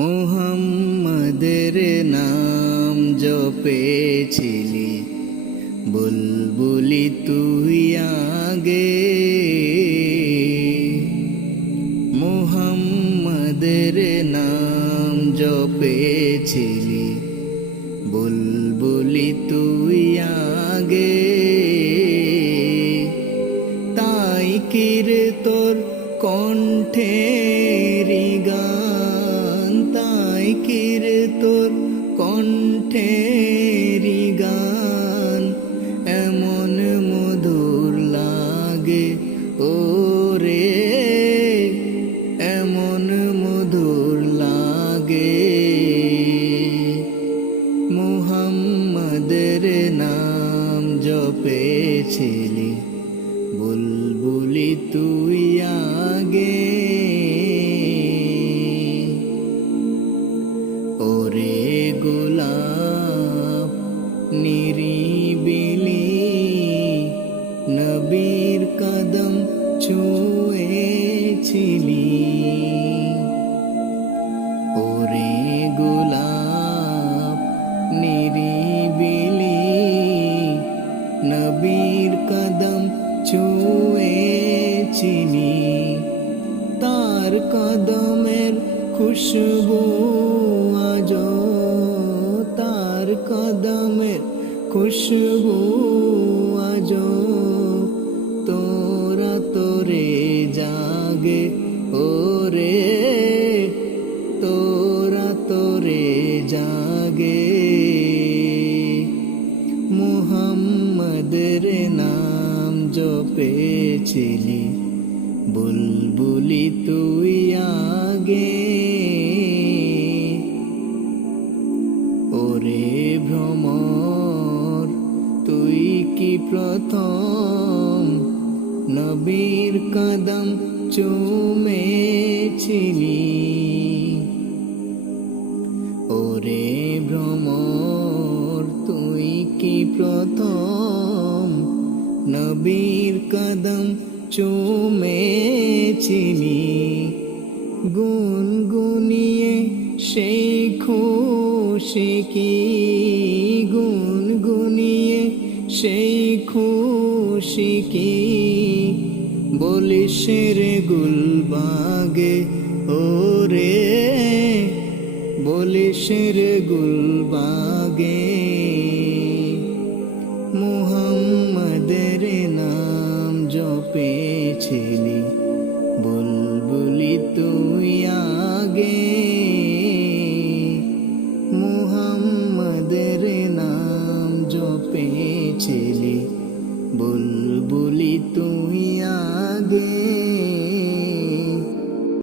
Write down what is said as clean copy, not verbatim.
মুহাম্মাদের নাম জপেছিলি, বুলবুলি তুই আগে। মুহাম্মাদের নাম জপেছিলি, বুলবুলি তুই আগে। তাই কিরে তোর কণ্ঠেরি গান, তাই কিরে তোর কণ্ঠেরি গান এমন মধুর লাগে ওরে, এমন মধুর লাগে। মুহাম্মাদের নাম জপেছিলি, বুলবুলি তুই আগে। ওরে গোলাপ নিরিবিলি, নবীর কদম ছুঁয়েছিলি। ওরে গোলাপ নিরিবিলি, নবীর কদম ছুঁয়েছিলি। তার কদমের খুশবু আজো, তার কদমের খুশবু আজো তোরা তোরে জাগে ওরে, তোরা তোরে জাগে। মুহাম্মাদের নাম জপেছিলি, বুলবুলি তুই আগে। ওরে ভ্রমর তুই কি প্রথম নবীর কদম চুমেছিলি। ওরে ভ্রমর তুই কি প্রথম নবীর কদম চুমেছিলি। গুনগুনিয়ে সেই খুশি কি, গুনগুনিয়ে সেই খুশি কি বলিস রে গুলবাগে ওরে, বলিস রে গুলবাগে। মুহাম্মাদের নাম জপেছিলি, বুলবুলি তুই আগে। মুহাম্মাদের নাম জপেছিলি, বুলবুলি তুই